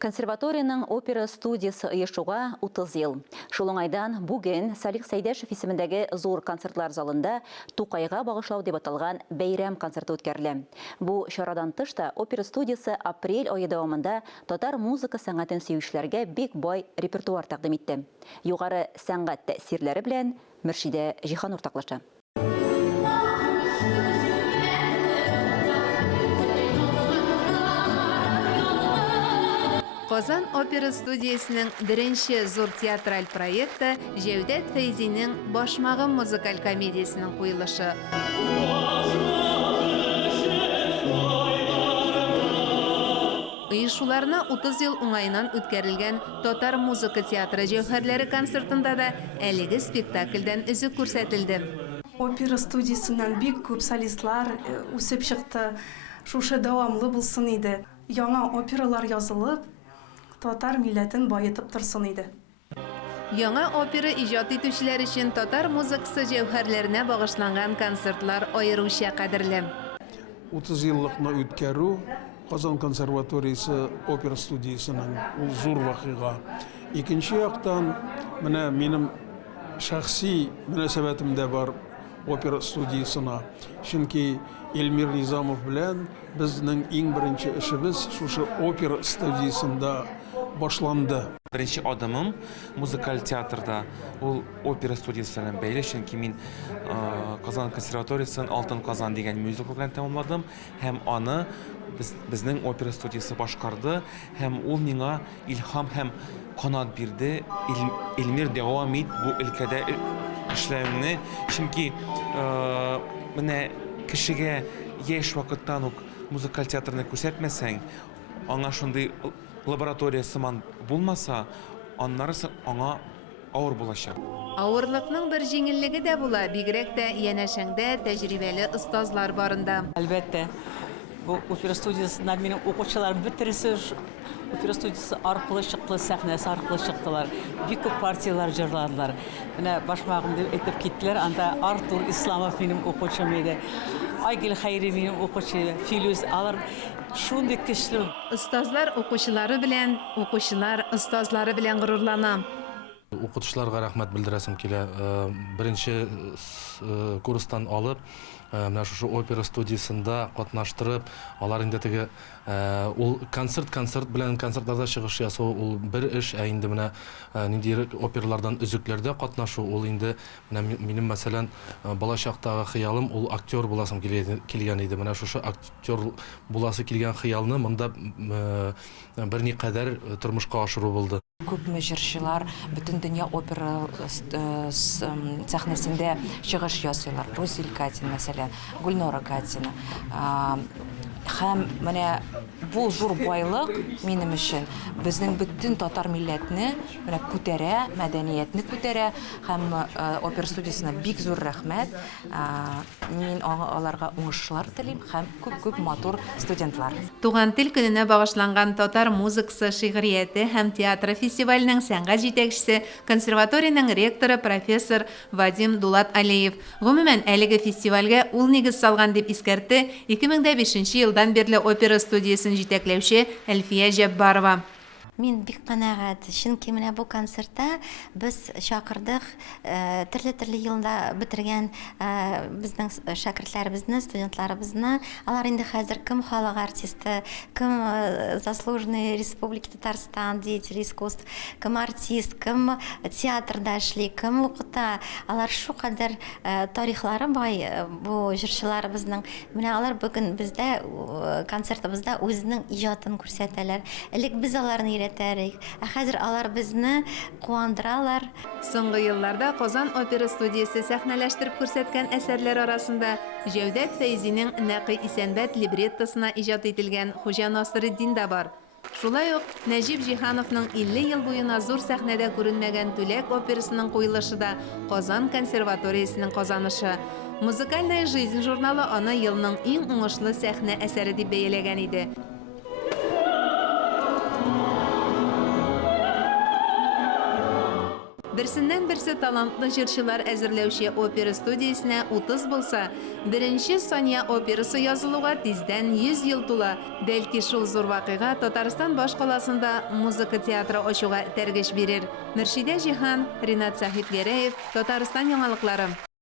Консерваторияның опера студиясы ұйышуға 30 ел. Шул уңайдан бүген Салих Сәйдәшев исемендәге зур концертлар залында Тукайга багышлау дип аталган бәйрәм концерты үткәрелә. Бу чарадан тыш та опера студиясы апрель айы дәвамында татар музыка сәнгатен сөючеләргә бик бай репертуар тәкъдим итте. Югары сәнгать тәэсирләре белән Мөршидә Җихан уртаклаша. Казан опера студиясының бірінші зур театраль проекты Җәүдәт Фәйзинең «Башмагым» музыкаль комедиясының куелышы. Оешуларына 30 ел уңайынан үткәрелгән Татар музыка театры җәүһәрләре концертында да әлеге спектакльдән үзек күрсәтелде. Опера студиясыннан бик күп солистлар үсеп чыкты. Шушы дәвамлы булсын иде. Яңа опералар язылып, татар милләтен байытып торсын иде. Яңа опера иҗат итүчеләр өчен татар музыкасы җәүһәрләренә багышланган концертлар аеруча кадерле. 30 еллыкны үткәрү Казан консерваториясы опера студиясының ул зур вакыйга. Икенче яктан, менә минем шәхси мөнәсәбәтем дә бар опера студиясына. Чөнки Эльмир Низамов белән безнең иң беренче эшебез шушы опера студиясында башланды. Беренче адымым музыкаль театрда ул опера студиясы белән бәйле, чөнки мин Казан консерваториясын Алтын Казан дигән мюзикл белән тәмамладым һәм аны безнең опера студиясы башкарды һәм ул миңа илһам һәм канат бирде. Эльмир дәвам ит бу өлкәдә эшләүне, чөнки менә кешегә яшь вакыттан ук музыкаль театрны күрсәтмәсәң, аңа шундый лаборатория сыман булмаса, аннары аңа авыр булачак. Авырлыкның бер җиңеллеге дә була, бигрәк тә янәшәңдә тәҗрибәле остазлар барында. Әлбәттә, бу опера студиясында минем укучыларым бетерсе опера студиясы аркылы чықты, сәхнәсе аркылы чыктылар. Бик күп партиялар җырладылар. Менә башмагым дип әйтеп киттеләр. Анда Артур Исламов минем укучым иде. Айгөл Хәйри минем укучы, Филүс, алар шундый көчле. Остазлар укучылары белән, укучылар остазлары белән горурлана. Укытучыларга рәхмәт белдерәсем килә. Беренче курстан алып, менә шушы опера студиясында катнаштырып, алар инде теге ул концерт белән концертларда чыгыш ясау ул бер эш, ә инде менә нинди оперлардан өзекләрдә катнашу ул инде менә минем мәсәлән балачактагы хыялым ул актер буласым килгән иде. Менә шушы актер буласы килгән хыялны монда берникадәр тормышка ашыру булды. Күпме җырчылар бөтен дөнья опера сәхнәсендә чыгыш ясыйлар. Розель Катин, мәсәлән, Гульнора Катина. Һәм менә бу зур байлык минем өчен безнең бөтен татар милләтне менә күтәрә, мәдәниятне күтәрә һәм опера студиясына бик зур рәхмәт. Мин аларга уңышлар телим һәм күп матур студентлар. Туган тел көненә багышланган татар музыкасы, шигърияте һәм театры фестиваленең сәнгать җитәкчесе, консерваторияның ректоры профессор Вадим Дулат Алиев. Гомумән, әлеге фестивальгә ул нигез салган дип искәртте 2005 елдан бирле опера студиясын җитәкләүче Әлфия Җәббарова. Мин бик канәгать, чөнки менә бу концертта без чакырдык төрле елда бетергән безнең шәкертләребезне, студентларыбызны. Алар инде хәзер кем халык артисты, кем заслуженный Республики Татарстан деятель искусств, кем артист, кем театрда эшли, кем укыта. Алар шулкадәр тарихлары бай бу җырчыларыбызның. Менә алар бүген бездә концертыбызда үзенең иҗатын күрсәтәләр. Элек без аларны хәзер алар безне куандыралар. Соңгы елларда Казан опера студиясе сәхнәләштереп күрсәткән әсәрләр арасында Җәүдәт Фәйзинең Нәкый Исәнбәт либреттосына иҗат ителгән Хуҗа Насретдин да бар. Шулай ук Нәҗип Җиһановның 50 ел буена зур сәхнәдә күренмәгән Түләк операсының куелышы да Казан консерваториясының казанышы. Музыкальная жизнь журналы аны елның иң уңышлы сәхнә әсәре дип бәяләгән иде. Берсеннән берсе талантлы җырчылар әзерләүче опера студиясенә 30 булса, беренче Сания операсы язылуга тиздән 100 ел тула. Бәлки шул зур вакыйга Татарстан башкаласында музыка театры ачуга тәргеш бирер. Мөршидә Җиһан, Ринат Сәхипгәрәев, Татарстан яңалыклары.